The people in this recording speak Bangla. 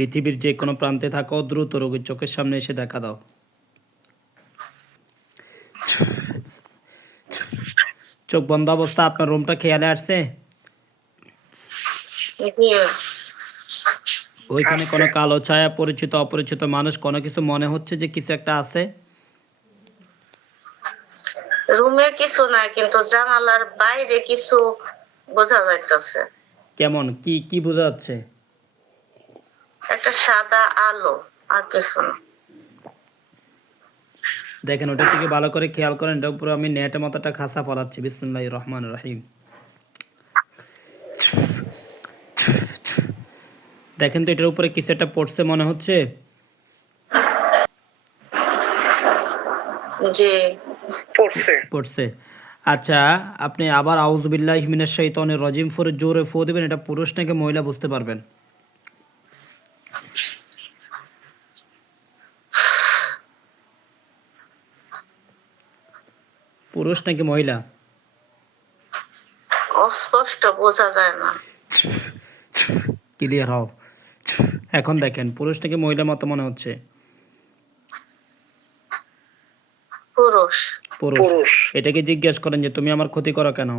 পৃথিবীর যে কোনো প্রান্তে থাকো, দ্রুত রোগীর চোখের সামনে এসে দেখা দাও। চোখ বন্ধ অবস্থা আপনার রুমটা খেয়ালে আসছে? জি। ওইখানে কোনো কালো ছায়া, পরিচিত অপরিচিত মানুষ, কোনো কিছু মনে হচ্ছে যে কিছু একটা আছে? রুমে কিছু নাই, কিন্তু জানালার বাইরে কিছু বোঝা যাইতেছে। কেমন, কি কি বোঝা যাচ্ছে? একটা সাদা আলো, আর কিছু না। দেখেন ওটার দিকে ভালো করে খেয়াল করেন, এটার উপরে আমি নেটের মতো একটা খাসা পড়াচ্ছি। বিসমিল্লাহির রহমানির রহিম। দেখেন তো এটার উপরে কিছু একটা পড়ছে মনে হচ্ছে? জি। পড়ছে। আচ্ছা, আপনি আবার আউযুবিল্লাহি মিনাশ শাইতানির রাজিম ফরে জোরে ফু দিবেন। এটা পুরুষ নাকি মহিলা বুঝতে পারবেন। পুরুষ নাকি মহিলা? অস্পষ্ট বোঝা যায় না। ক্লিয়ার হও। এখন দেখেন পুরুষ নাকি মহিলা মতো মনে হচ্ছে? পুরুষ। পুরুষ। এটাকে জিজ্ঞেস করেন যে তুমি আমার ক্ষতি করো কেন?